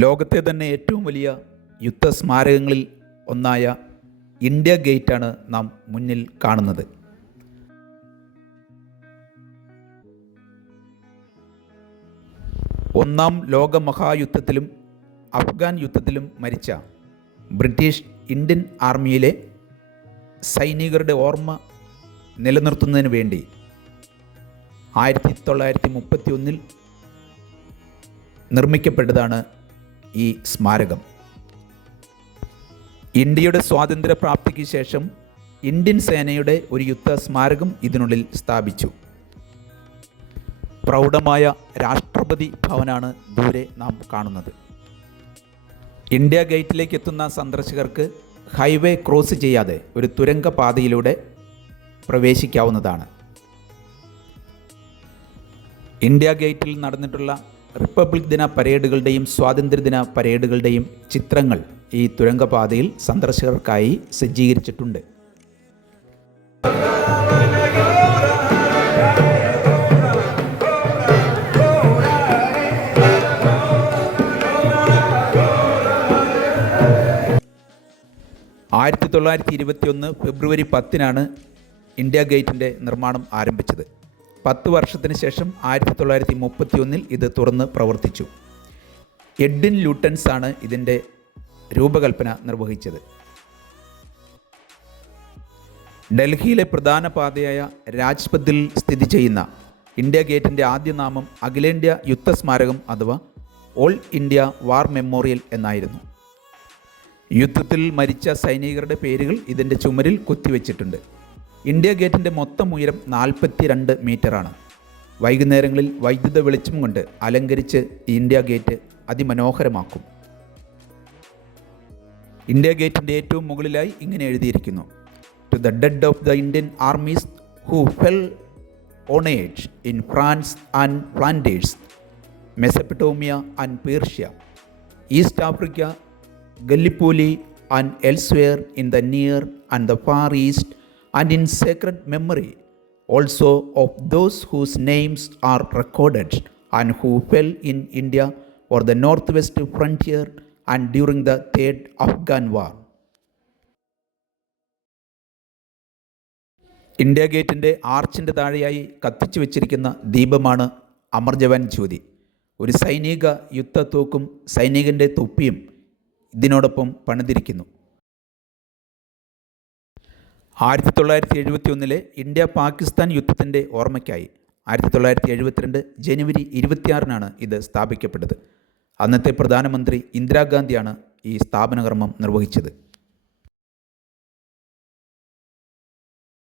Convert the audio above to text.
ലോകത്തെ തന്നെ ഏറ്റവും വലിയ യുദ്ധസ്മാരകങ്ങളിൽ ഒന്നായ ഇന്ത്യ ഗേറ്റാണ് നാം മുന്നിൽ കാണുന്നത്. ഒന്നാം ലോകമഹായുദ്ധത്തിലും അഫ്ഗാൻ യുദ്ധത്തിലും മരിച്ച ബ്രിട്ടീഷ് ഇന്ത്യൻ ആർമിയിലെ സൈനികരുടെ ഓർമ്മ നിലനിർത്തുന്നതിന് വേണ്ടി 1931 നിർമ്മിക്കപ്പെട്ടതാണ് ഈ സ്മാരകം. ഇന്ത്യയുടെ സ്വാതന്ത്ര്യപ്രാപ്തിക്ക് ശേഷം ഇന്ത്യൻ സേനയുടെ ഒരു യുദ്ധ സ്മാരകം ഇതിനുള്ളിൽ സ്ഥാപിച്ചു. പ്രൗഢമായ രാഷ്ട്രപതി ഭവനാണ് ദൂരെ നാം കാണുന്നത്. ഇന്ത്യ ഗേറ്റിലേക്ക് എത്തുന്ന സന്ദർശകർക്ക് ഹൈവേ ക്രോസ് ചെയ്യാതെ ഒരു തുരങ്ക പാതയിലൂടെ പ്രവേശിക്കാവുന്നതാണ്. ഇന്ത്യ ഗേറ്റിൽ നടന്നിട്ടുള്ള റിപ്പബ്ലിക് ദിന പരേഡുകളുടെയും സ്വാതന്ത്ര്യദിന പരേഡുകളുടെയും ചിത്രങ്ങൾ ഈ തുരങ്കപാതയിൽ സന്ദർശകർക്കായി സജ്ജീകരിച്ചിട്ടുണ്ട്. ഫെബ്രുവരി 10 ഇന്ത്യ ഗേറ്റിൻ്റെ നിർമ്മാണം ആരംഭിച്ചത്. 10 വർഷത്തിന് ശേഷം 1931 ഇത് തുറന്ന് പ്രവർത്തിച്ചു. എഡ്വിൻ ലൂട്ടൻസ് ആണ് ഇതിൻ്റെ രൂപകൽപ്പന നിർവഹിച്ചത്. ഡൽഹിയിലെ പ്രധാന പാതയായ രാജ്പഥിൽ സ്ഥിതി ചെയ്യുന്ന ഇന്ത്യ ഗേറ്റിൻ്റെ ആദ്യ നാമം അഖിലേന്ത്യാ യുദ്ധസ്മാരകം അഥവാ ഓൾ ഇന്ത്യ വാർ മെമ്മോറിയൽ എന്നായിരുന്നു. യുദ്ധത്തിൽ മരിച്ച സൈനികരുടെ പേരുകൾ ഇതിൻ്റെ ചുമരിൽ കൊത്തിവെച്ചിട്ടുണ്ട്. ഇന്ത്യ ഗേറ്റിൻ്റെ മൊത്തം ഉയരം 42 മീറ്ററാണ്. വൈകുന്നേരങ്ങളിൽ വൈദ്യുത വെളിച്ചം കൊണ്ട് അലങ്കരിച്ച് ഇന്ത്യ ഗേറ്റ് അതിമനോഹരമാക്കും. ഇന്ത്യ ഗേറ്റിൻ്റെ ഏറ്റവും മുകളിലായി ഇങ്ങനെ എഴുതിയിരിക്കുന്നു: to the dead of the Indian armies who fell ഓൺ ഏജ് in France and Flanders, Mesopotamia and Persia, East Africa, Gallipoli and elsewhere in the near and the far east, and in sacred memory also of those whose names are recorded and who fell in India or the northwest frontier and during the Third Afghan War. India ഗേറ്റിൻ്റെ ആർച്ചിൻ്റെ താഴെയായി കത്തിച്ചു വച്ചിരിക്കുന്ന ദീപമാണ് അമർ ജവാൻ ജ്യോതി. ഒരു സൈനിക യുദ്ധത്തോക്കും സൈനികൻ്റെ തൊപ്പിയും ഇതിനോടൊപ്പം പണിതിരിക്കുന്നു. 1971 India Pakistan യുദ്ധത്തിൻ്റെ ഓർമ്മയ്ക്കായി 1972 ജനുവരി 26 ഇത് സ്ഥാപിക്കപ്പെട്ടത്. അന്നത്തെ പ്രധാനമന്ത്രി ഇന്ദിരാഗാന്ധിയാണ് ഈ സ്ഥാപനകർമ്മം നിർവഹിച്ചത്.